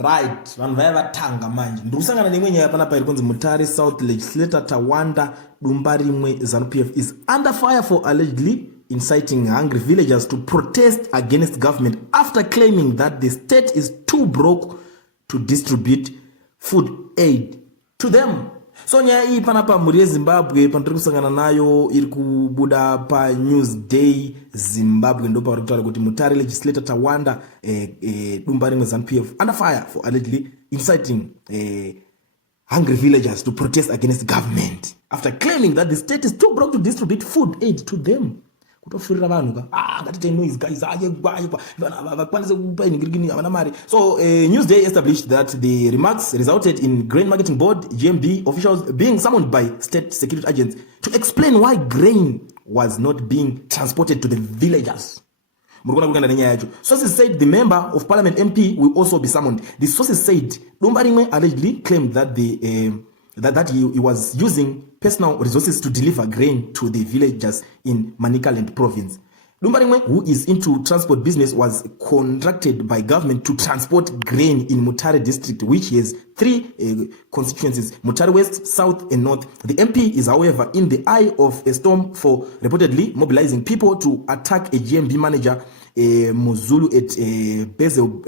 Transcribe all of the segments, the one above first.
Right, vanhu vaya vatanga manje. Ndikusangana nemwe nyaya panapa iri kunzi Mutare South Legislator Tawanda Dumba rimwe ZANU-PF is under fire for allegedly inciting hungry villagers to protest against government after claiming that the state is too broke to distribute food aid to them. So nyaya iyi panapa muri yeZimbabwe panotiri kusangana nayo iri kubuda paNewsday Zimbabwe ndo pavari kutaura kuti Mutare Legislator Tawanda Dumba rimwe ZANU-PF under fire for allegedly inciting hungry villagers to protest against government after claiming that the state is too broke to distribute food aid to them. Kutofurira vanhu ka ngatite noise guys vakwanise kupa iningirigini havana mari. So Newsday established that the remarks resulted in Grain Marketing Board GMB officials being summoned by state security agents to explain why grain was not being transported to the villagers. Sources said the member of parliament MP will also be summoned. The sources said Dumba rimwe allegedly claimed that that he was using personal resources to deliver grain to the villagers in Manicaland province. Dumba rimwe, who is into transport business, was contracted by government to transport grain in Mutare district, which has 3 constituencies: Mutare West, South and North. The MP is, however, in the eye of a storm for reportedly mobilizing people to attack a GMB manager, Muzulu, at Bezel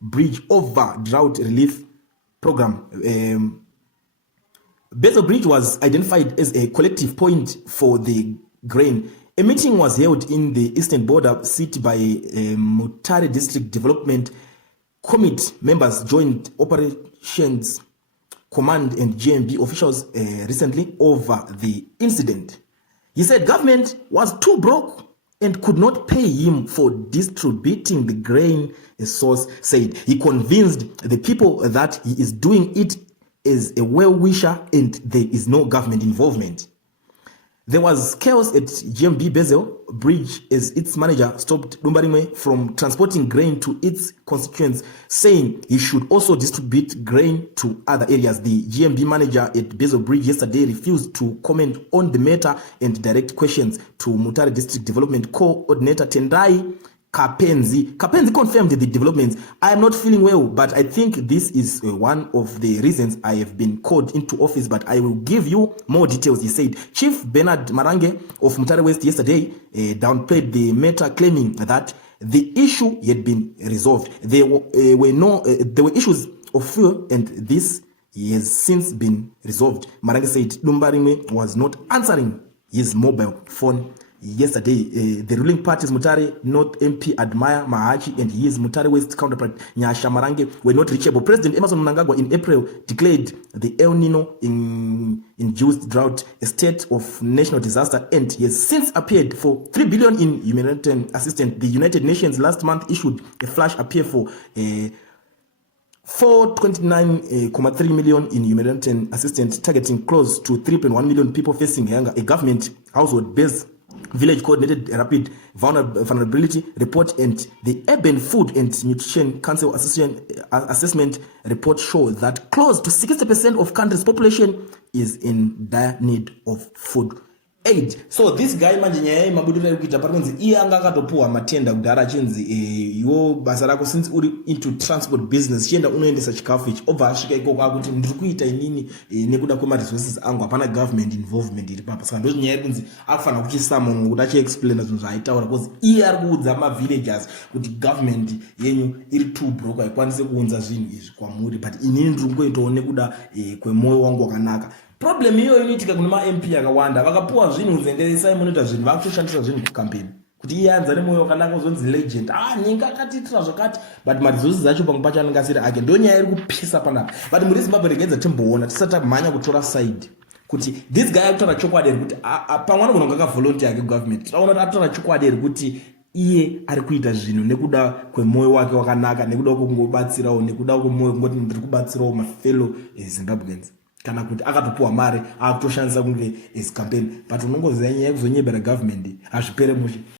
Bridge over drought relief program. Bezel Bridge was identified as a collective point for the grain. A meeting was held in the eastern border city by Mutare District Development Committee members, Joint Operations Command and GMB officials recently over the incident. He said government was too broke and could not pay him for distributing the grain, a source said. He convinced the people that he is doing it as a well-wisher and there is no government involvement. There was chaos at GMB Bezel Bridge as its manager stopped Dumba rimwe from transporting grain to its constituents, saying he should also distribute grain to other areas. The GMB manager at Bezel Bridge yesterday refused to comment on the matter and direct questions to Mutare District Development Coordinator Tendai Kapenzi. Kapenzi confirmed the developments. I am not feeling well, but I think this is one of the reasons I have been called into office, but I will give you more details, he said. Chief Bernard Marange of Mutare West yesterday downplayed the matter, claiming that the issue had been resolved. There were issues of fuel and this has since been resolved. Marange said Dumba rimwe was not answering his mobile phone yesterday. The ruling parties Mutare North MP Admire Mahachi and his Mutare West counterpart Nyasha Marange were not reachable. President Emerson Mnangagwa in April declared the El Nino induced drought a state of national disaster and he has since appeared for 3 billion in humanitarian assistance. The United Nations last month issued a flash appeal for 429.3 million in humanitarian assistance, targeting close to 3.1 million people facing hunger. A government household-based village coordinated rapid vulnerability report and the urban food and nutrition council assessment report show that close to 60% of country's population is in dire need of food aid. So this guy manje nyaya mabudira yekuita parikunzi iye anga akatopuwa matenda kudhara chinzi iwo basa rako since uri into transport business chienda unoendesa chikafu ichi obva asvika ikoko akuti ndiri kuita inini nekuda kwemaresources angu hapana government involvement iri papa saka ndozvo nyaya yekunzi akufanira kuchisamon kuti achiexplaina zvinhu zvaaitaura because iye ari kuudza mavillagers kuti government yenyu iri too broke haikwanise kuunza zvinhu izvi kwamuri, but inini ndiri kungoitawo nekuda kwemwoyo wangu wakanaka. Problem hiyo inoitika kuna ma-MP yakawanda vakapuwa zvinhu nzenderesai munoita zvinhu vakutoshandisa zvinhu kukampeni kuti iye anzane moyo wakanaka uzonzi legend nyika akatiitira zvakati, but maresources acho pamwe pacho anenge asiri ake. Ndo nyaya iri kupisa panapa, but muri Zimbabwe regenza timboona tisati tamhanya kutora side kuti this guy akutora chokwadi here kuti pamwe anogona kunge akavolonteer yake kugovernment. Taona kuti atora chokwadi here kuti iye ari kuita zvinhu nekuda kwemwoyo wake wakanaka, nekuda kungobatsirawo, nekuda kwemwoyo kungoti ndiri kubatsirawo mafellow Zimbabweans, kana kuti akatopuwa mari akutoshandisa kunge as campaign, but unongoziva nyaya yekuzonyebera government hazvipere mushe.